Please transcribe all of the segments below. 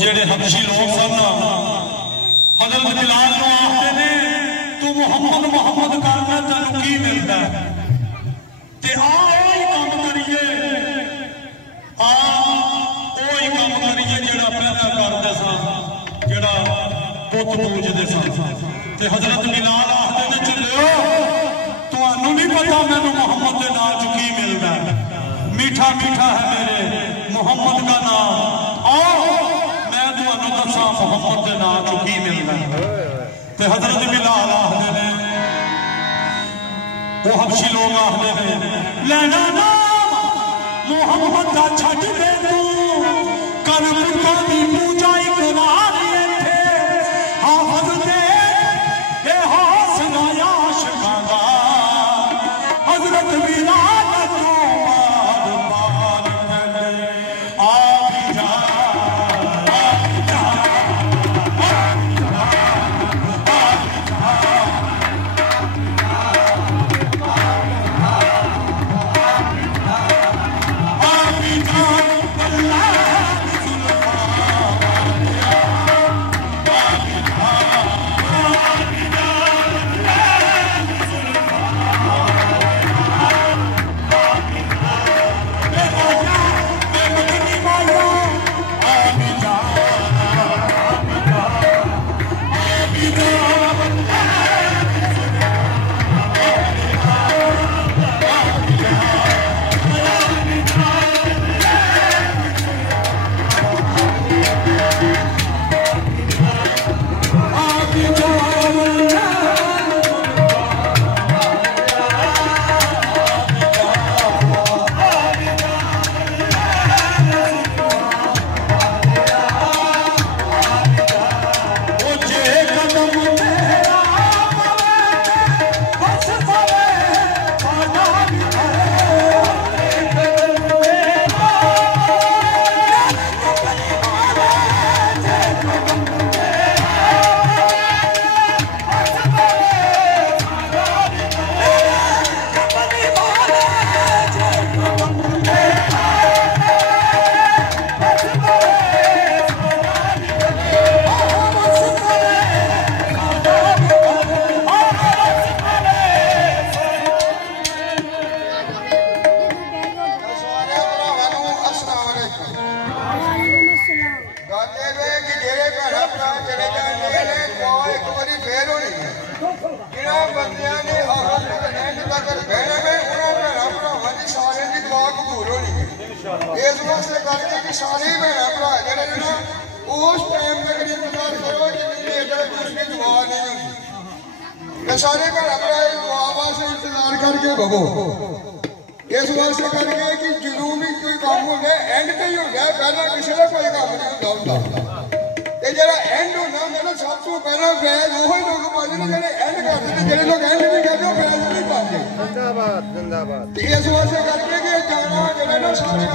जेड़े हबशी लोग सन हजरत बिलाल को आखते ने तू मुहम्मद मुहम्मद करना तेन की मिलता है ते काम करिए काम करिए जेड़ा पहला करते सन जेड़ा पुत पूजते सन ते हजरत बिलाल आखते ने चलियो तुहानू नहीं पता मैनू मुहम्मद के नाम च की मिलता है मीठा मीठा है मेरे मुहम्मद का नाम मोहम्मद के नाम चो की मिलता है हजरत बिलाल आखते ने वो हबशी लोग आखते ने लेना नाम मुहम्मद का छट दे तू कर पुरखा दी पूजा इकरार इत्थे हाफज दे ए हौसला आशिकां दा हजरत बिलाल इस वास्ते करके कि सारे भैन भरा जड़े ना उस टाइम तक इंतजार करो जिन्नी दूसरी दुआ नहीं होती सारे भैन भरा दुआ वास्ते इंतजार करके बवो इस वास्ते करके कि जरूर भी कोई काम होंगे एंड ते ही होंगे पहला किसी का कोई काम नहीं होता जरा एंड होना मेरा सब तो पहला फैज वो ही लोग पाते हैं जेडे एंड करते हैं जेडे लोग एंड नहीं करते फैज नहीं पाते जिंदाबाद जिंदाबाद इस वास्ते करके कि जाना जेडे ना सारे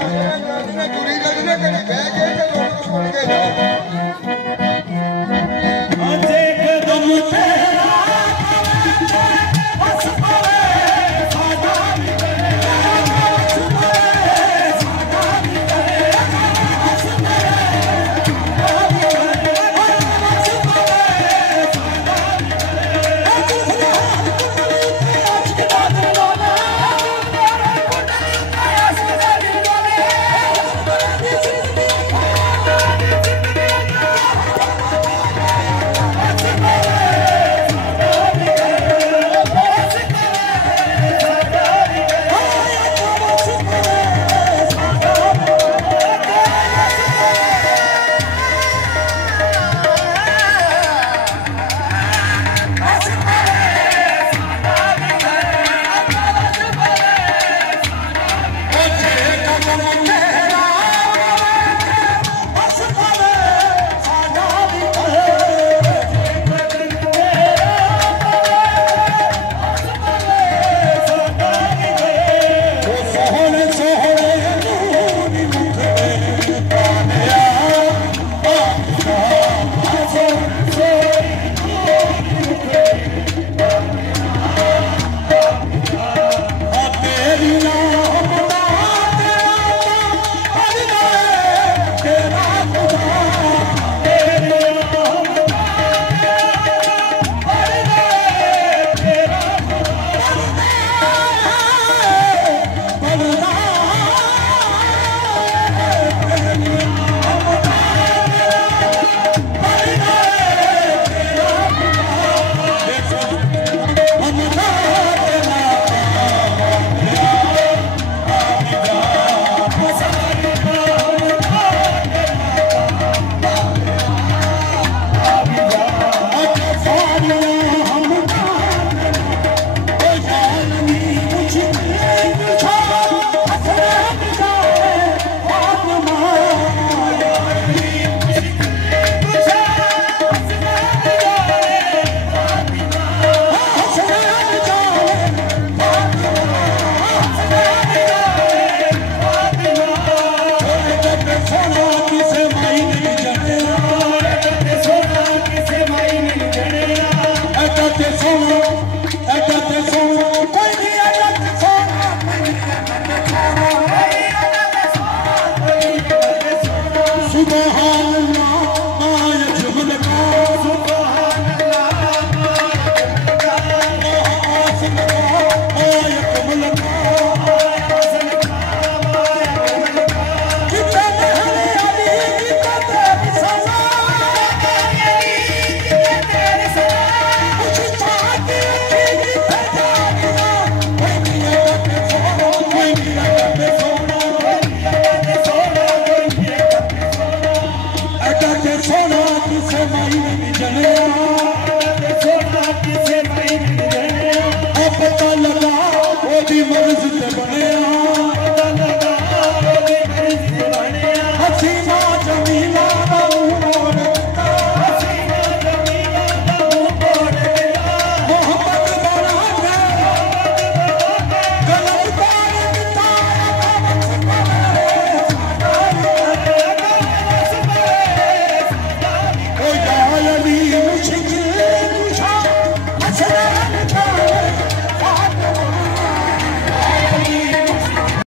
ने जुड़ी गल ने कहीं बह के लोग सुन के जाओ